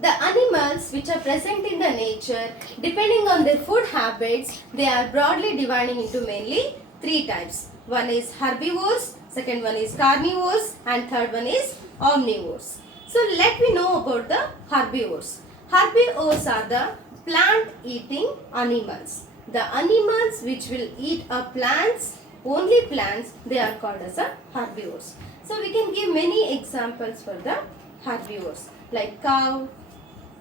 The animals which are present in the nature, depending on their food habits, they are broadly dividing into mainly three types. One is herbivores, second one is carnivores, and third one is omnivores. So let me know about the herbivores. Herbivores are the plant eating animals. The animals which will eat plants, only plants, they are called as a herbivores. So we can give many examples for the herbivores like cow,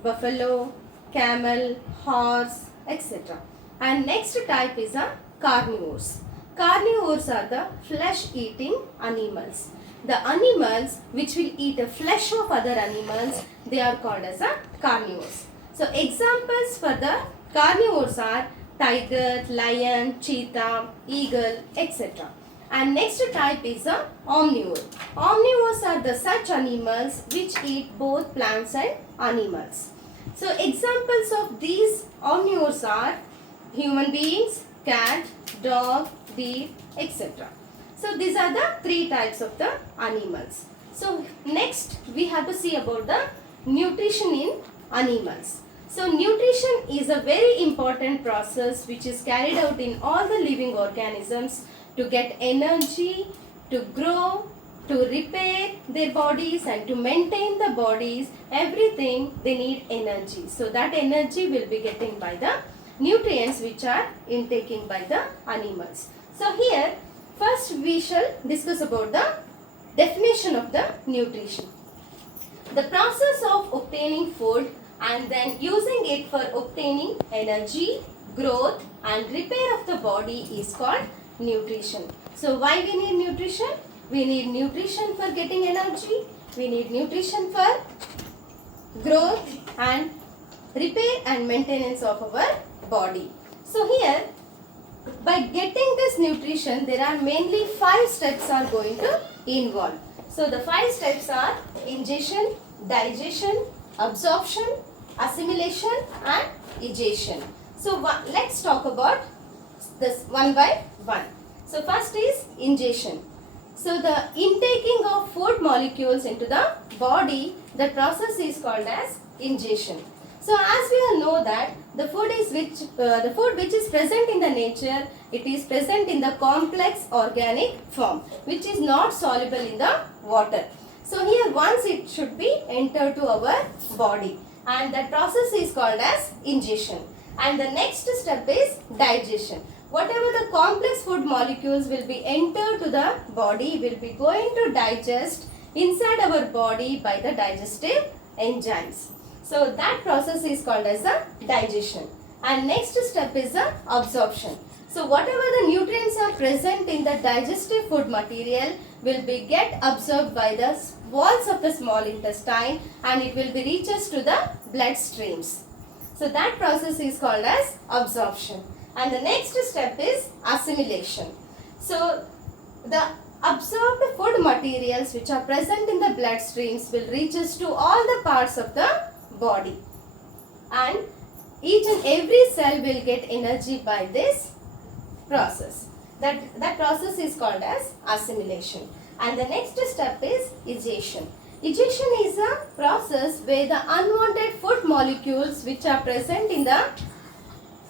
buffalo, camel, horse, etc. And next type is a carnivores. Carnivores are the flesh-eating animals. The animals which will eat the flesh of other animals, they are called as a carnivores. So examples for the carnivores are tiger, lion, cheetah, eagle, etc. And next type is a omnivore. Omnivores are the such animals which eat both plants and animals. So examples of these omnivores are human beings, cat, dog, deer, etc. So these are the three types of the animals. So next we have to see about the nutrition in animals. So nutrition is a very important process which is carried out in all the living organisms to get energy, to grow, to repair their bodies and to maintain the bodies, everything they need energy. So that energy will be getting by the nutrients which are intaking by the animals. So here first we shall discuss about the definition of the nutrition. The process of obtaining food and then using it for obtaining energy, growth and repair of the body is called nutrition. So why we need nutrition? We need nutrition for getting energy, we need nutrition for growth and repair and maintenance of our body. So here by getting this nutrition there are mainly 5 steps are going to involve. So the 5 steps are ingestion, digestion, absorption, assimilation and egestion. So let's talk about this one by one. So first is ingestion. So the intaking of food molecules into the body, the process is called as ingestion. So as we all know that the food which is present in the nature, it is present in the complex organic form which is not soluble in the water. So here once it should be entered to our body and that process is called as ingestion. And the next step is digestion. Whatever the complex food molecules will be entered to the body will be going to digest inside our body by the digestive enzymes. So that process is called as a digestion. And next step is the absorption. So whatever the nutrients are present in the digestive food material will be get absorbed by the walls of the small intestine and it will be reaches to the blood streams. So that process is called as absorption. And the next step is assimilation. So the absorbed food materials which are present in the blood streams will reaches to all the parts of the body. And each and every cell will get energy by this process. That process is called as assimilation. And the next step is egestion. Egestion is a process where the unwanted food molecules which are present in the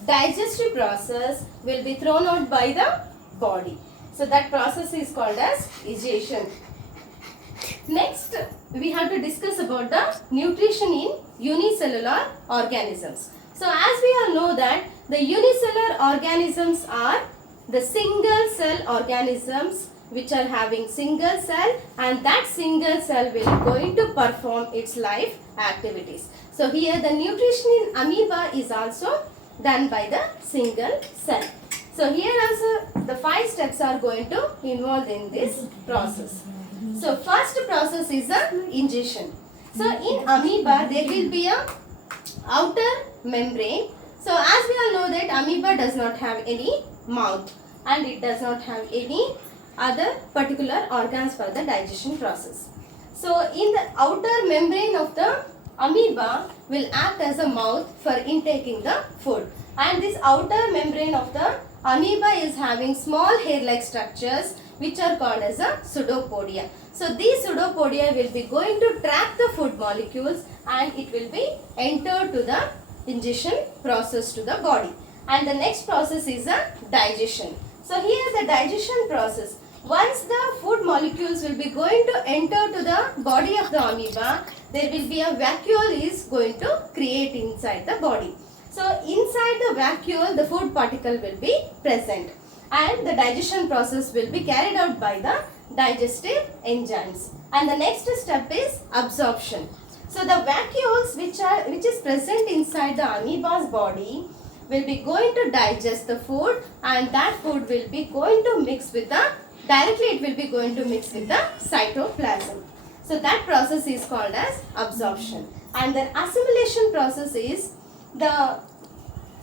digestive process will be thrown out by the body. So that process is called as egestion. Next, we have to discuss about the nutrition in unicellular organisms. So as we all know that the unicellular organisms are the single cell organisms which are having single cell and that single cell will be going to perform its life activities. So here the nutrition in amoeba is also done by the single cell. So here also the 5 steps are going to involve in this process. So first process is the ingestion. So in amoeba there will be a outer membrane. So as we all know that amoeba does not have any mouth and it does not have any other particular organs for the digestion process. So in the outer membrane of the amoeba will act as a mouth for intaking the food. And this outer membrane of the amoeba is having small hair-like structures which are called as a pseudopodia. So these pseudopodia will be going to trap the food molecules and it will be entered to the ingestion process to the body. And the next process is the digestion. So here the digestion process. Once the food molecules will be going to enter to the body of the amoeba, there will be a vacuole is going to create inside the body. So inside the vacuole, the food particle will be present, and the digestion process will be carried out by the digestive enzymes. And the next step is absorption. So the vacuoles which is present inside the amoeba's body will be going to digest the food, and that food will be going to mix with the directly it will be going to mix with the cytoplasm. So that process is called as absorption. And the assimilation process is the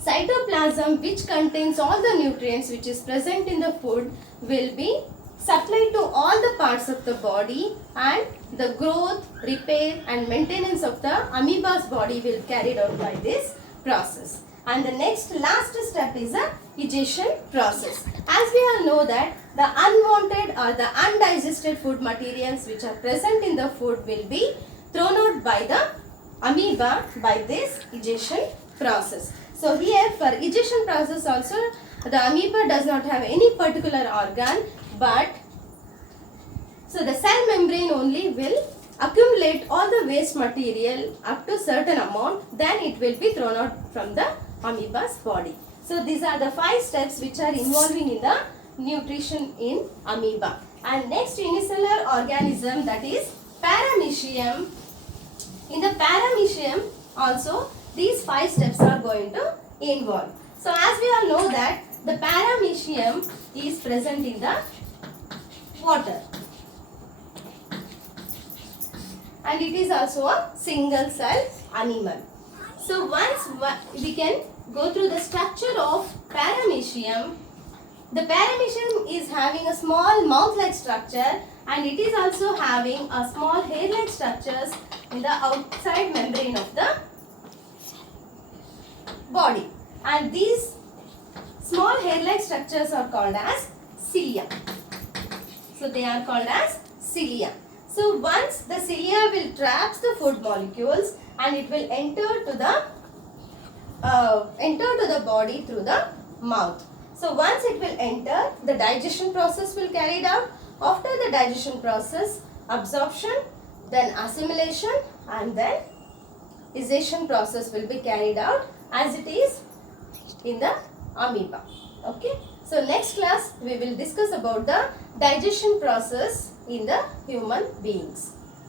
cytoplasm, which contains all the nutrients which is present in the food, will be supplied to all the parts of the body, and the growth, repair and maintenance of the amoeba's body will be carried out by this process. And the next last step is the digestion process. As we all know that the unwanted or the undigested food materials which are present in the food will be thrown out by the amoeba by this digestion process. So here for digestion process also, the amoeba does not have any particular organ, but so the cell membrane only will accumulate all the waste material up to certain amount, then it will be thrown out from the amoeba's body. So these are the 5 steps which are involving in the nutrition in amoeba. And next unicellular organism, that is paramecium. In the paramecium also these 5 steps are going to involve. So as we all know that the paramecium is present in the water, and it is also a single cell animal. So once we can go through the structure of paramecium. The paramecium is having a small mouth-like structure, and it is also having a small hair-like structures in the outside membrane of the body. And these small hair-like structures are called as cilia. So they are called as cilia. So once the cilia will traps the food molecules, and it will enter to the body through the mouth. So once it will enter, the digestion process will carried out. After the digestion process, absorption, then assimilation, and then digestion process will be carried out as it is in the amoeba. Okay. So next class we will discuss about the digestion process in the human beings.